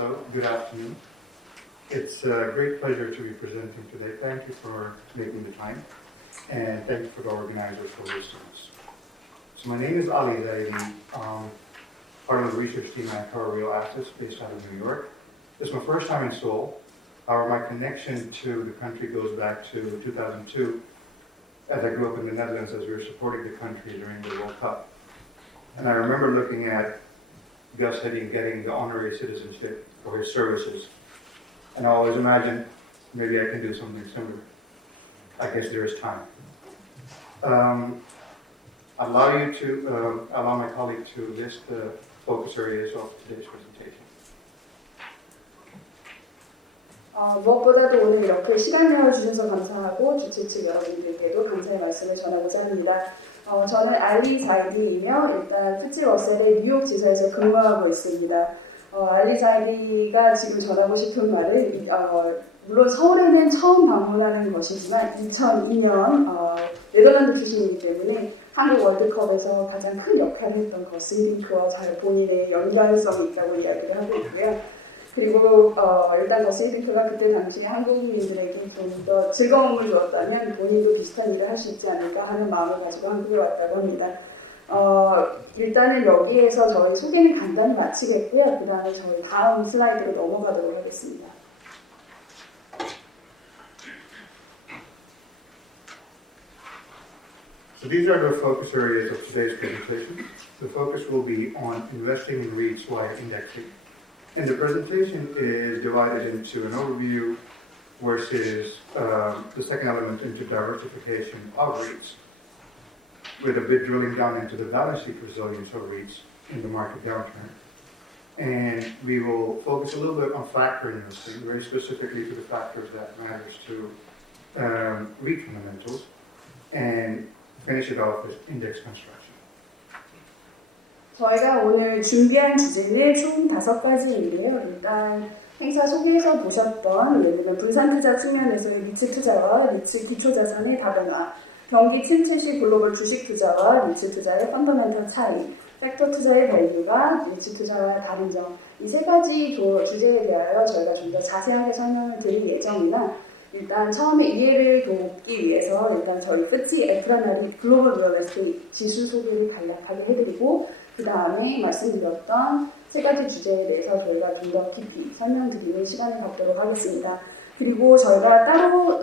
Hello, good afternoon. It's a great pleasure to be presenting today. Thank you for making the time, and thank you for the organizers for hosting us. So my name is Ali Zaidi, part of the research team at Cover Real Assets based out of New York. This is my first time in Seoul. However, my connection to the country goes back to 2002, as I grew up in the Netherlands as we were supporting the country during the World Cup. And I remember looking at Gus Hiddink getting the honorary citizenship for his services. And I always imagined maybe I can do something similar. I guess there is time. Allow my colleague to list the focus areas of today's presentation. 무엇보다도 오늘 이렇게 시간 내어주셔서 감사하고 주최 측 여러분들께도 감사의 말씀을 전하고자 합니다. 저는 알리 자이디이며 일단 푸치 러셀의 뉴욕 지사에서 근무하고 있습니다. 알리 자이디가 지금 전하고 싶은 말은 물론 서울에는 처음 방문하는 것이지만 2002년 네덜란드 출신이기 때문에 한국 월드컵에서 가장 큰 역할을 했던 거스링크와 잘 본인의 연관성이 있다고 이야기를 하고 있고요. 그리고 일단 거스링크가 그때 당시에 한국인들에게 좀 더 즐거움을 주었다면 본인도 비슷한 일을 할 수 있지 않을까 하는 마음을 가지고 한국에 왔다고 합니다. 일단은 여기에서 저희 소개는 간단히 마치겠고요. 그 다음에 저희 다음 슬라이드로 넘어가도록 하겠습니다. So these are the focus areas of today's presentation. The focus will be on investing in REITs via indexing. And the presentation is divided into an overview versus the second element into diversification of REITs, with a bit drilling down into the balance sheet resilience of REITs in the market downturn. And we will focus a little bit on factor investing, very specifically to the factors that matters to REIT fundamentals, and finish it off with index construction. 저희가 오늘 준비한 주제는 총 5가지인데요. 일단 행사 소개에서 보셨던 예를 들면 분산투자 측면에서의 리츠투자와 기초자산의 다변화, 경기 침체 시 글로벌 주식 투자와 리츠투자의 펀더멘털 차이, 섹터 투자의 밸류가 리츠투자와 다른 점, 이 3가지 주제에 대하여 저희가 좀 더 자세하게 설명을 드릴 예정이나 일단 처음에 이해를 돕기 위해서 일단 저희 끝이 에프라나리 글로벌 리얼 에스테이트 지수 소개를 간략하게 해드리고 그 다음에 말씀드렸던 3가지 주제에 대해서 저희가 좀 더 깊이 설명드리는 시간을 갖도록 하겠습니다. 그리고 저희가 따로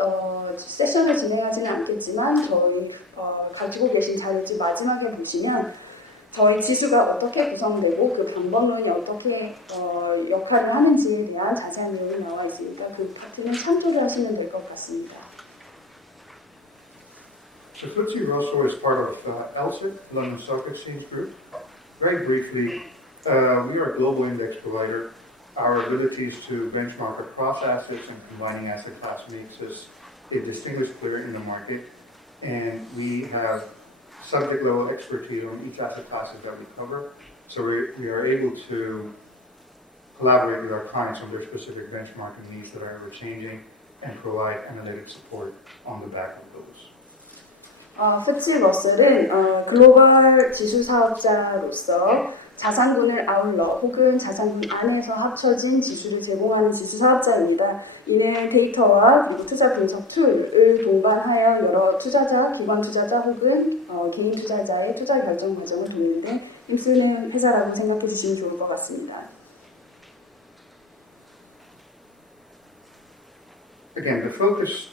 세션을 진행하지는 않겠지만 저희 가지고 계신 자료지 마지막에 보시면 저희 지수가 어떻게 구성되고 그 방법론이 어떻게 역할을 하는지에 대한 자세한 내용이 나와 있으니까 그 파트는 참조를 하시면 될 것 같습니다. So FTSE Russell is part of LSEG, London Stock Exchange Group. Very briefly, we are a global index provider. Our abilities to benchmark across assets and combining asset class makes us a distinguished player in the market, and we have subject level expertise on each asset classes that we cover. So we are able to collaborate with our clients on their specific benchmarking needs that are ever changing and provide analytic support on the back of those. FTSE 러셀은 글로벌 지수 사업자로서 자산군을 아울러 혹은 자산군 안에서 합쳐진 지수를 제공하는 지수 사업자입니다. 이는 데이터와 그리고 투자 분석 툴을 동반하여 여러 투자자, 기관 투자자 혹은 개인 투자자의 투자 결정 과정을 돕는 데 힘쓰는 회사라고 생각해 주시면 좋을 것 같습니다. Again, the focus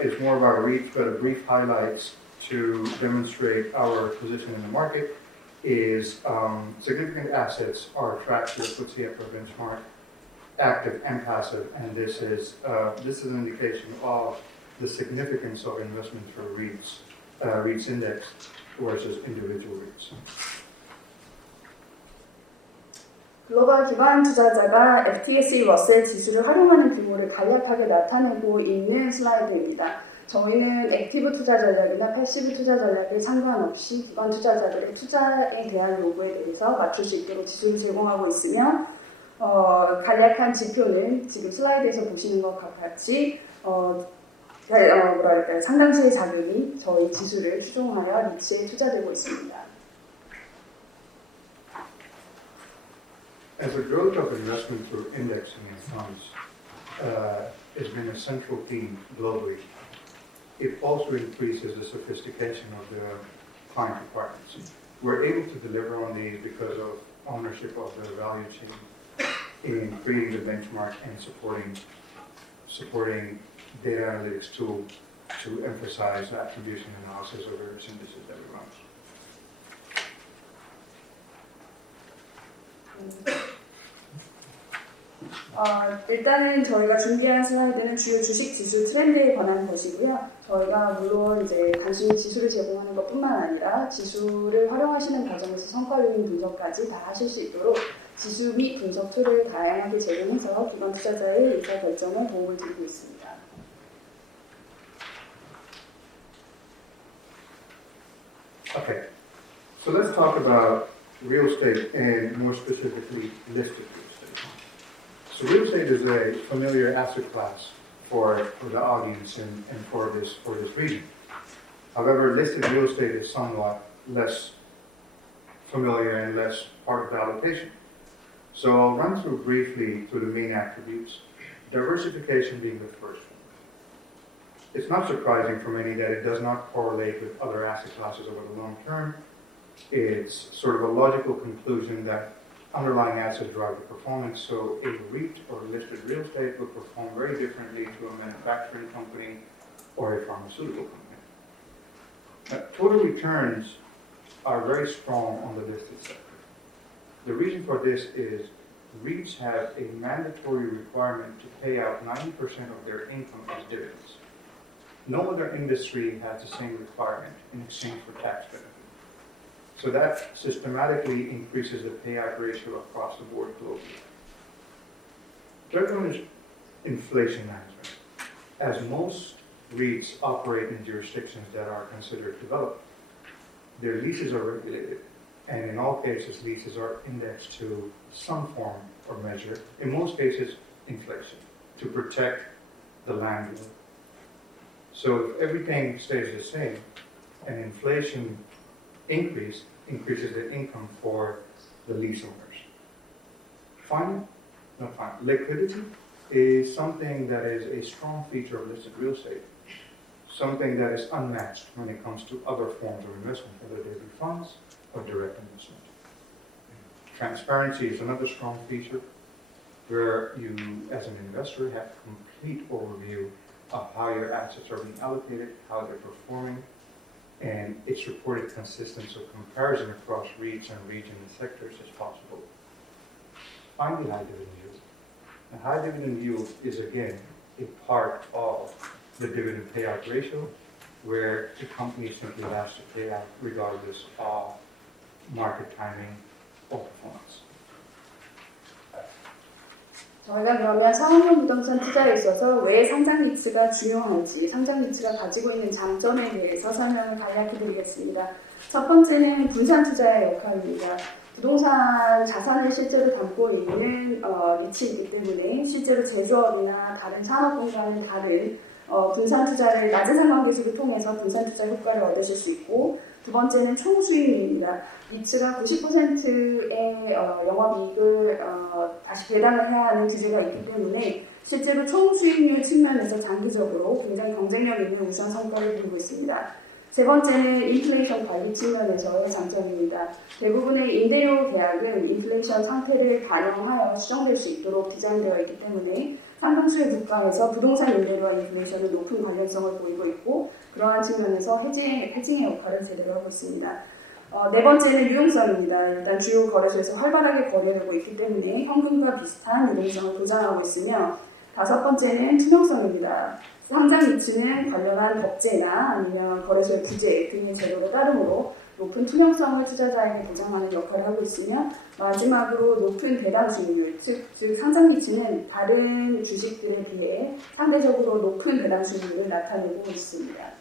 is more about REITs, but a brief highlights to demonstrate our position in the market is significant assets are tracked to the FTSE EPRA benchmark, active and passive, and this is an indication of the significance of investment for REITs index versus individual REITs. 글로벌 기관 투자자가 FTSE 러셀 지수를 활용하는 규모를 간략하게 나타내고 있는 슬라이드입니다. 저희는 액티브 투자 전략이나 패시브 투자 전략에 상관없이 기관 투자자들의 투자에 대한 요구에 대해서 맞출 수 있도록 지수를 제공하고 있으며 간략한 지표는 지금 슬라이드에서 보시는 것과 같이 상당수의 자금이 저희 지수를 추종하여 리츠에 투자되고 있습니다. As the growth of investment through indexing and funds has been a central theme globally, it also increases the sophistication of the client requirements. We're able to deliver on these because of ownership of the value chain in creating the benchmark and supporting data analytics tool to emphasize the attribution analysis of various indices that we run. 일단은 저희가 준비한 슬라이드는 주요 주식 지수 트렌드에 관한 것이고요. 저희가 물론 이제 단순히 지수를 제공하는 것뿐만 아니라 지수를 활용하시는 과정에서 성과 요인 분석까지 다 하실 수 있도록 지수 및 분석 툴을 다양하게 제공해서 기관 투자자의 의사 결정에 도움을 드리고 있습니다. Okay, so let's talk about real estate and more specifically listed real estate. So real estate is a familiar asset class for the audience and for this region. However, listed real estate is somewhat less familiar and less part of the allocation. So I'll run through briefly through the main attributes, diversification being the first one. It's not surprising for many that it does not correlate with other asset classes over the long term. It's sort of a logical conclusion that underlying assets drive the performance, so a REIT or listed real estate will perform very differently to a manufacturing company or a pharmaceutical company. Now, total returns are very strong on the listed sector. The reason for this is REITs have a mandatory requirement to pay out 90% of their income as dividends. No other industry has the same requirement in exchange for tax benefit. So that systematically increases the payout ratio across the board globally. Third one is inflation management. As most REITs operate in jurisdictions that are considered developed, their leases are regulated, and in all cases, leases are indexed to some form or measure, in most cases, inflation, to protect the landlord. So if everything stays the same, and inflation increases the income for the lease owners. Liquidity is something that is a strong feature of listed real estate, something that is unmatched when it comes to other forms of investment, whether they be funds or direct investment. Transparency is another strong feature where you, as an investor, have complete overview of how your assets are being allocated, how they're performing, and it's reported consistent, so comparison across REITs and region and sectors is possible. Finally, high dividend yield. And high dividend yield is, again, a part of the dividend payout ratio, where the company simply has to pay out regardless of market timing or performance. 저희가 그러면 상업용 부동산 투자에 있어서 왜 상장 리츠가 중요한지, 상장 리츠가 가지고 있는 장점에 대해서 설명을 간략히 드리겠습니다. 첫 번째는 분산투자의 역할입니다. 부동산 자산을 실제로 담고 있는 리츠이기 때문에 실제로 제조업이나 다른 산업 공간은 다른 분산투자를 낮은 상관계수를 통해서 분산투자 효과를 얻으실 수 있고, 두 번째는 총수익률입니다. 리츠가 90%의 영업이익을 다시 배당을 해야 하는 규제가 있기 때문에 실제로 총수익률 측면에서 장기적으로 굉장히 경쟁력 있는 우수한 성과를 보이고 있습니다. 세 번째는 인플레이션 관리 측면에서의 장점입니다. 대부분의 임대료 계약은 인플레이션 상태를 반영하여 수정될 수 있도록 디자인되어 있기 때문에 상당수의 국가에서 부동산 임대료와 인플레이션은 높은 관련성을 보이고 있고, 그러한 측면에서 해징의 역할을 제대로 하고 있습니다. 네 번째는 유용성입니다. 일단 주요 거래소에서 활발하게 거래되고 있기 때문에 현금과 비슷한 유동성을 보장하고 있으며, 다섯 번째는 투명성입니다. 상장 리츠는 관련한 법제나 아니면 거래소의 규제 등의 제도를 따름으로 높은 투명성을 투자자에게 보장하는 역할을 하고 있으며, 마지막으로 높은 배당 수익률, 즉 상장 리츠는 다른 주식들에 비해 상대적으로 높은 배당 수익률을 나타내고 있습니다.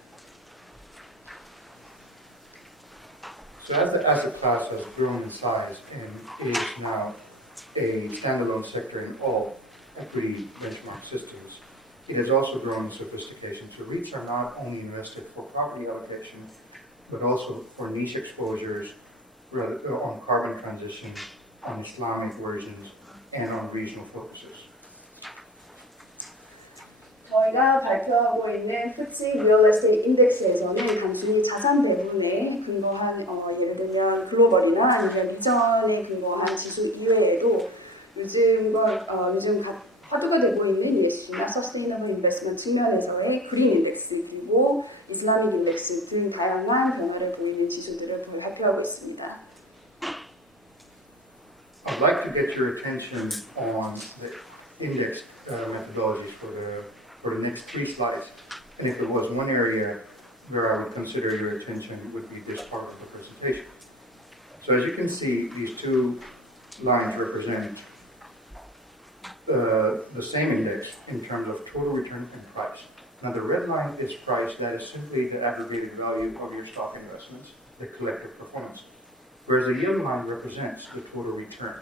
So as the asset class has grown in size and is now a standalone sector in all equity benchmark systems, it has also grown in sophistication. So REITs are not only invested for property allocation, but also for niche exposures on carbon transition on Islamic versions, and on regional focuses. 저희가 발표하고 있는 FTSE Real Estate Index에서는 단순히 자산 배분에 근거한 예를 들면 글로벌이나 아니면 리전에 근거한 지수 이외에도 요즘 화두가 되고 있는 ESG나 Sustainable Investment 측면에서의 그린 인덱스 그리고 이슬라믹 인덱스 등 다양한 변화를 보이는 지수들을 발표하고 있습니다. I'd like to get your attention on the index methodologies for the next 3 slides. And if there was one area where I would consider your attention, it would be this part of the presentation. So as you can see, these 2 lines represent the same index in terms of total return and price. Now the red line is price, that is simply the aggregated value of your stock investments, the collective performance. Whereas the yellow line represents the total return.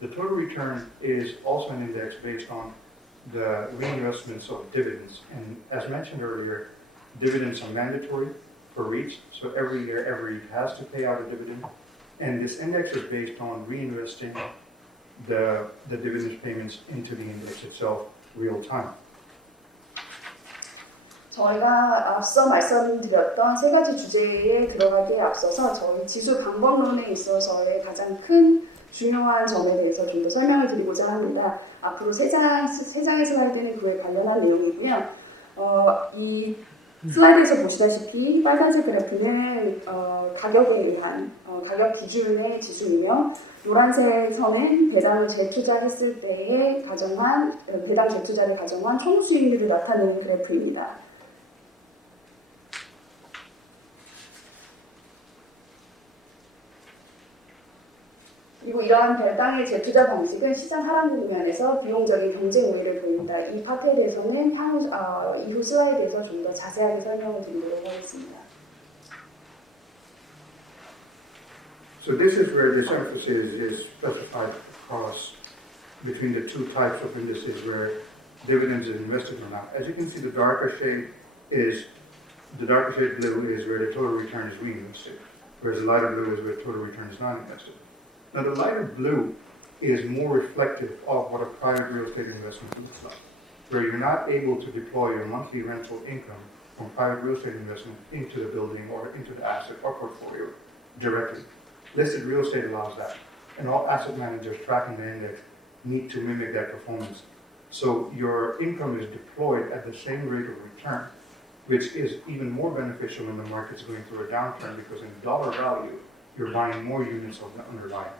The total return is also an index based on the reinvestments of dividends. And as mentioned earlier, dividends are mandatory for REITs, so every year every REIT has to pay out a dividend. And this index is based on reinvesting the dividend payments into the index itself real time. 저희가 앞서 말씀드렸던 3가지 주제에 들어가기에 앞서서 저희 지수 방법론에 있어서의 가장 큰 중요한 점에 대해서 좀 더 설명을 드리고자 합니다. 앞으로 3장의 슬라이드는 그에 관련한 내용이고요. 이 슬라이드에서 보시다시피 빨간색 그래프는 가격에 의한 가격 기준의 지수이며 노란색 선은 배당 재투자했을 때의 배당 재투자를 가정한 총 수익률을 나타내는 그래프입니다. 그리고 이러한 배당의 재투자 방식은 시장 하락 국면에서 비용적인 경쟁 우위를 보인다. 이 파트에 대해서는 이후 슬라이드에서 좀 더 자세하게 설명을 드리도록 하겠습니다. So this is where this emphasis is specified across between the 2 types of indices where dividends is invested or not. As you can see, the darker shade blue is where the total return is reinvested, whereas the lighter blue is where total return is not invested. Now the lighter blue is more reflective of what a private real estate investment looks like, where you're not able to deploy your monthly rental income from private real estate investment into the building or into the asset or portfolio directly. Listed real estate allows that, and all asset managers tracking the index need to mimic that performance. So your income is deployed at the same rate of return, which is even more beneficial when the market's going through a downturn because in dollar value, you're buying more units of the underlying.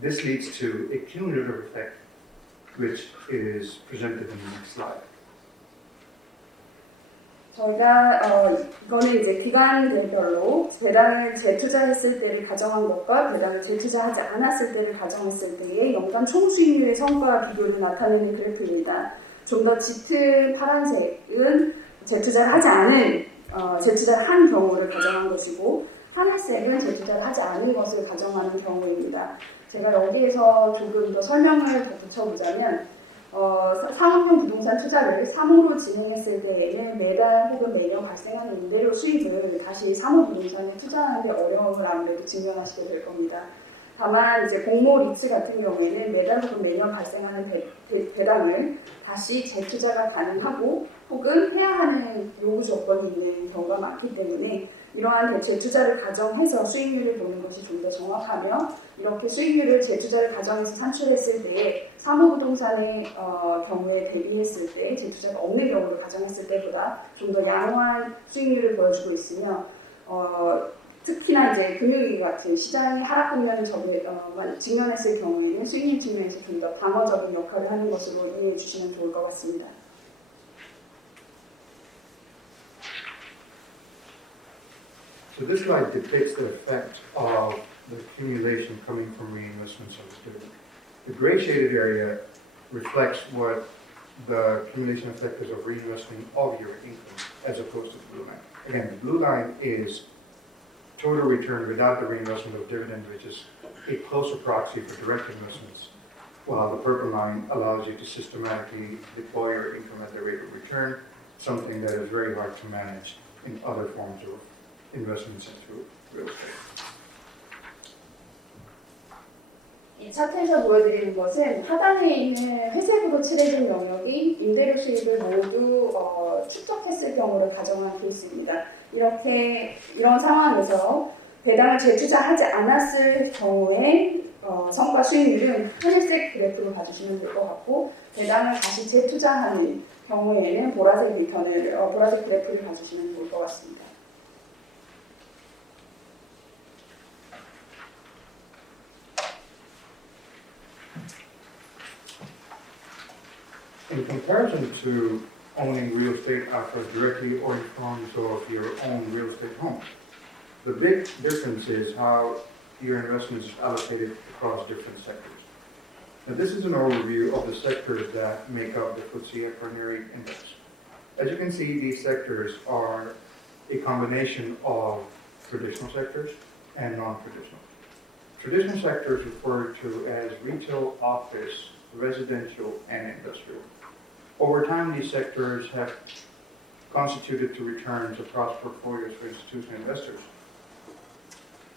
This leads to a cumulative effect, which is presented in the next slide. 저희가 이거는 이제 기간별로 배당을 재투자했을 때를 가정한 것과 배당을 재투자하지 않았을 때를 가정했을 때의 연간 총수익률의 성과 비교를 나타내는 그래프입니다. 좀 더 짙은 파란색은 재투자를 하지 않은 재투자를 한 경우를 가정한 것이고 하늘색은 재투자를 하지 않은 것을 가정하는 경우입니다. 제가 여기에서 조금 더 설명을 더 붙여보자면 상업용 부동산 투자를 사모로 진행했을 때에는 매달 혹은 매년 발생하는 임대료 수입을 다시 사모부동산에 투자하는 데 어려움을 아무래도 직면하시게 될 겁니다. 다만 이제 공모 리츠 같은 경우에는 매달 혹은 매년 발생하는 배당을 다시 재투자가 가능하고 혹은 해야 하는 요구 조건이 있는 경우가 많기 때문에 이러한 재투자를 가정해서 수익률을 보는 것이 좀 더 정확하며 이렇게 수익률을 재투자를 가정해서 산출했을 때에 사모부동산의 경우에 대비했을 때 재투자가 없는 경우를 가정했을 때보다 좀 더 양호한 수익률을 보여주고 있으며 특히나 이제 금융위기 같은 시장이 하락 국면을 직면했을 경우에는 수익률 측면에서 좀 더 방어적인 역할을 하는 것으로 이해해 주시면 좋을 것 같습니다. So this slide depicts the effect of the accumulation coming from reinvestments of the dividend. The gray shaded area reflects what the accumulation effect is of reinvesting of your income as opposed to the blue line. Again, the blue line is total return without the reinvestment of dividend, which is a closer proxy for direct investments, while the purple line allows you to systematically deploy your income at the rate of return, something that is very hard to manage in other forms of investments into real estate. 이 차트에서 보여드리는 것은 하단에 있는 회색으로 칠해진 영역이 임대료 수익을 모두 축적했을 경우를 가정한 케이스입니다. 이런 상황에서 배당을 재투자하지 않았을 경우에 성과 수익률은 하늘색 그래프로 봐주시면 될 것 같고, 배당을 다시 재투자하는 경우에는 보라색 그래프를 봐주시면 될 것 같습니다. In comparison to owning real estate either directly or in forms of your own real estate home, the big difference is how your investment is allocated across different sectors. Now, this is an overview of the sectors that make up the FTSE Primary Index. As you can see, these sectors are a combination of traditional sectors and non-traditional. Traditional sectors referred to as retail, office, residential, and industrial. Over time, these sectors have constituted to returns across portfolios for institutional investors.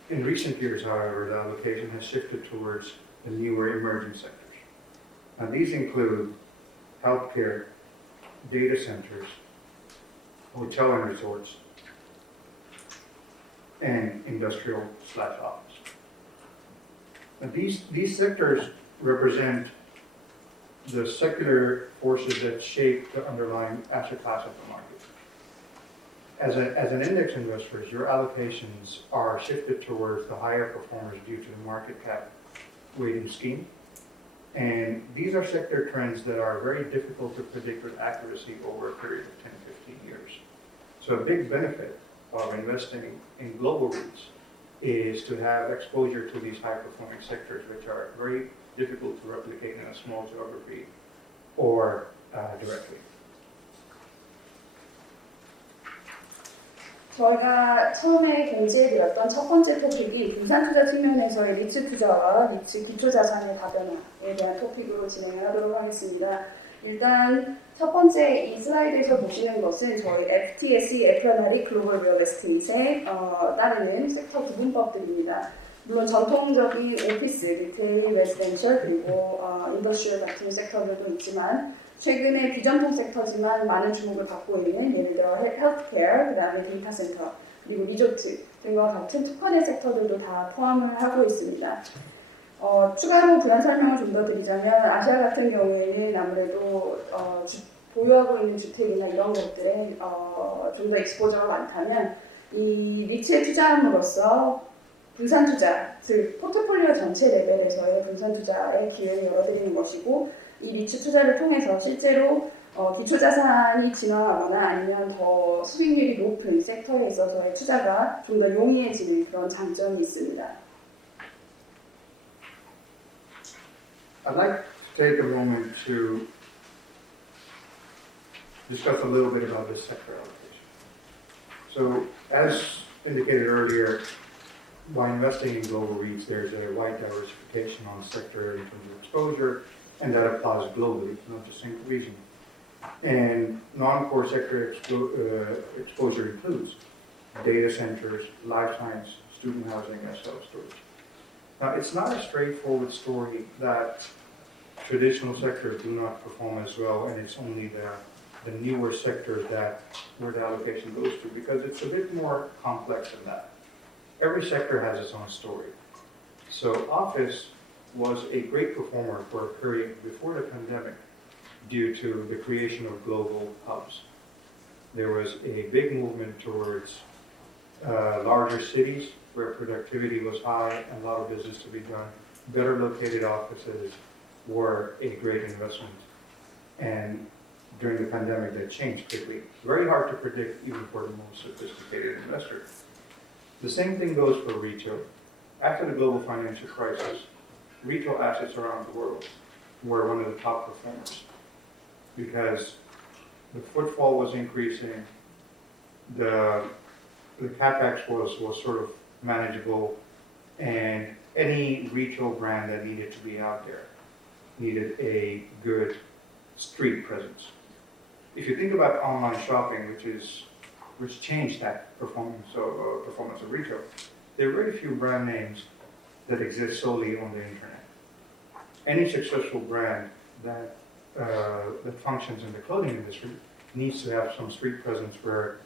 In recent years, however, the allocation has shifted towards the newer emerging sectors. Now, these include healthcare, data centers, hotel and resorts, and industrial/office. Now, these sectors represent the secular forces that shape the underlying asset class of the market. As an index investor, your allocations are shifted towards the higher performers due to the market cap weighting scheme. And these are sector trends that are very difficult to predict with accuracy over a period of 10, 15 years. So a big benefit of investing in global REITs is to have exposure to these high-performing sectors, which are very difficult to replicate in a small geography or directly. 저희가 처음에 공지해드렸던 첫 번째 토픽이 분산투자 측면에서의 리츠투자와 기초자산의 다변화에 대한 토픽으로 진행을 하도록 하겠습니다. 일단 첫 번째 이 슬라이드에서 보시는 것은 저희 FTSE F&RE 글로벌 리얼 에스테이트에 따르는 섹터 구분법들입니다. 물론 전통적인 오피스, 리테일, 레지던셜 그리고 인더스트리얼 같은 섹터들도 있지만 최근에 비전통 섹터지만 많은 주목을 받고 있는 예를 들어 헬스케어, 그다음에 데이터 센터, 그리고 리조트 등과 같은 특화된 섹터들도 다 포함을 하고 있습니다. 추가로 분할 설명을 좀 더 드리자면 아시아 같은 경우에는 아무래도 보유하고 있는 주택이나 이런 것들에 좀 더 익스포저가 많다면 이 리츠에 투자함으로써 분산투자, 즉 포트폴리오 전체 레벨에서의 분산투자의 기회를 열어드리는 것이고 이 리츠 투자를 통해서 실제로 기초자산이 진화하거나 아니면 더 수익률이 높은 섹터에 있어서의 투자가 좀 더 용이해지는 그런 장점이 있습니다. I'd like to take a moment to discuss a little bit about this sector allocation. So, as indicated earlier, by investing in global REITs, there's a wide diversification on sector in terms of exposure, and that applies globally, not just in the region. And non-core sector exposure includes data centers, life science, student housing, and self-storage. Now, it's not a straightforward story that traditional sectors do not perform as well, and it's only the newer sectors where the allocation goes to, because it's a bit more complex than that. Every sector has its own story. So office was a great performer for a period before the pandemic due to the creation of global hubs. There was a big movement towards larger cities where productivity was high and a lot of business to be done. Better located offices were a great investment. And during the pandemic, that changed quickly. Very hard to predict even for the most sophisticated investor. The same thing goes for retail. After the global financial crisis, retail assets around the world were one of the top performers because the footfall was increasing, the capex was sort of manageable, and any retail brand that needed to be out there needed a good street presence. If you think about online shopping, which changed that performance of retail, there are very few brand names that exist solely on the internet. any successful brand that functions in the clothing industry needs to have some street presence where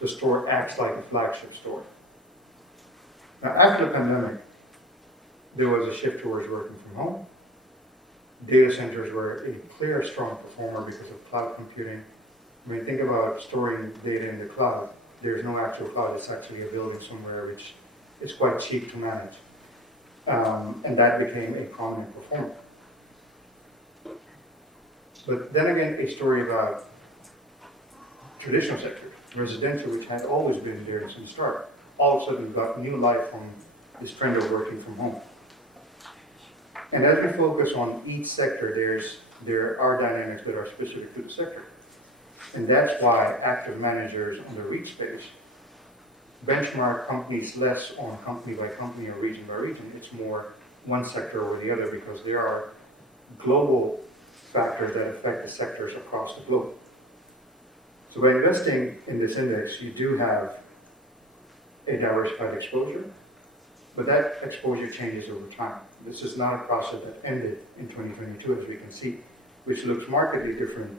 the store acts like a flagship store. Now, after the pandemic, there was a shift towards working from home. Data centers were a clear, strong performer because of cloud computing. I mean, think about storing data in the cloud. There's no actual cloud, it's actually a building somewhere which is quite cheap to manage. And that became a prominent performer. But then again, a story about traditional sectors, residential, which had always been there since the start, all of a sudden got new life from this trend of working from home. And as we focus on each sector, there are dynamics that are specific to the sector. And that's why active managers on the REIT space benchmark companies less on company by company or region by region. It's more one sector or the other because there are global factors that affect the sectors across the globe. So by investing in this index, you do have a diversified exposure, but that exposure changes over time. This is not a process that ended in 2022, as we can see, which looks markedly different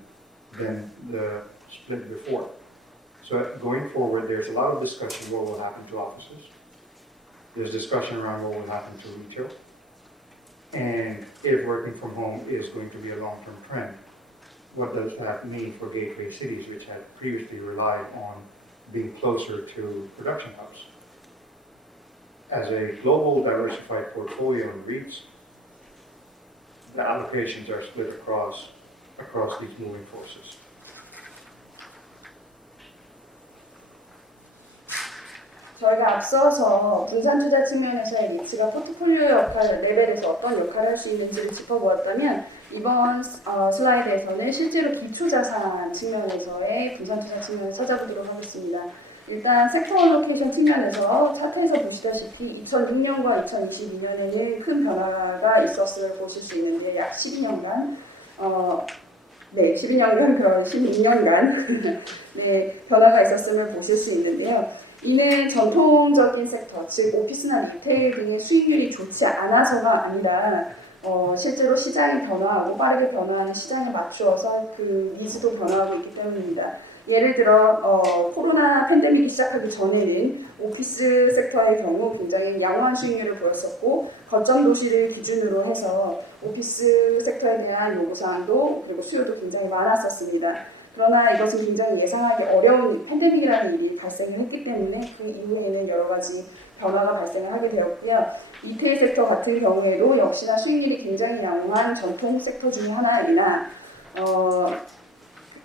than the split before. So going forward, there's a lot of discussion what will happen to offices. There's discussion around what will happen to retail. And if working from home is going to be a long-term trend, what does that mean for gateway cities, which had previously relied on being closer to production hubs? As a global diversified portfolio in REITs, the allocations are split across these moving forces. 저희가 앞서서 분산투자 측면에서의 리츠가 포트폴리오 역할 레벨에서 어떤 역할을 할 수 있는지를 짚어보았다면 이번 슬라이드에서는 실제로 기초자산 측면에서의 분산투자 측면을 찾아보도록 하겠습니다. 일단 섹터 알로케이션 측면에서 차트에서 보시다시피 2006년과 2022년에는 큰 변화가 있었을 보실 수 있는데 약 12년간 12년간 그런 16년간 네, 변화가 있었음을 보실 수 있는데요. 이는 전통적인 섹터, 즉 오피스나 리테일 등의 수익률이 좋지 않아서가 아니라 실제로 시장이 변화하고 빠르게 변화하는 시장에 맞추어서 그 니즈도 변화하고 있기 때문입니다. 예를 들어 코로나 팬데믹이 시작하기 전에는 오피스 섹터의 경우 굉장히 양호한 수익률을 보였었고 거점 도시를 기준으로 해서 오피스 섹터에 대한 요구사항도 그리고 수요도 굉장히 많았었습니다. 그러나 이것은 굉장히 예상하기 어려운 팬데믹이라는 일이 발생을 했기 때문에 그 이후에는 여러 가지 변화가 발생을 하게 되었고요. 리테일 섹터 같은 경우에도 역시나 수익률이 굉장히 양호한 전통 섹터 중에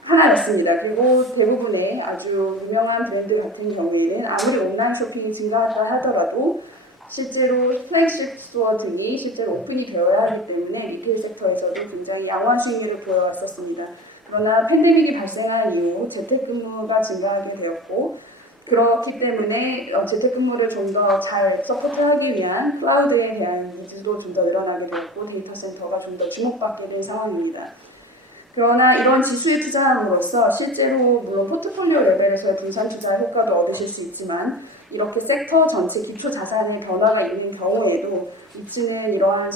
하나였습니다. 그리고 대부분의 아주 유명한 브랜드 같은 경우에는 아무리 온라인 쇼핑이 증가한다 하더라도 실제로 플래그십 스토어 등이 실제로 오픈이 되어야 하기 때문에 리테일 섹터에서도 굉장히 양호한 수익률을 보여왔었습니다. 그러나 팬데믹이 발생한 이후 재택근무가 증가하게 되었고 그렇기 때문에 재택근무를 좀 더 잘 서포트하기 위한 클라우드에 대한 니즈도 좀 더 늘어나게 되었고 데이터 센터가 좀 더 주목받게 된 상황입니다. 그러나 이런 지수에 투자함으로써 실제로 물론 포트폴리오 레벨에서의 분산투자 효과도 얻으실 수 있지만 이렇게 섹터 전체 기초자산의 변화가 있는 경우에도 리츠는 이러한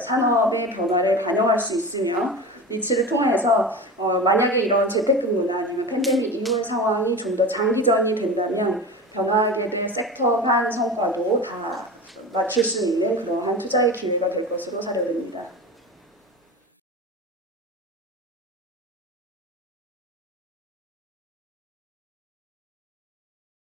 산업의 변화를 반영할 수 있으며 리츠를 통해서 만약에 이런 재택근무나 아니면 팬데믹 이후의 상황이 좀 더 장기전이 된다면 변화하게 될 섹터 간 성과도 다 맞출 수 있는 그러한 투자의 기회가 될 것으로 사료됩니다.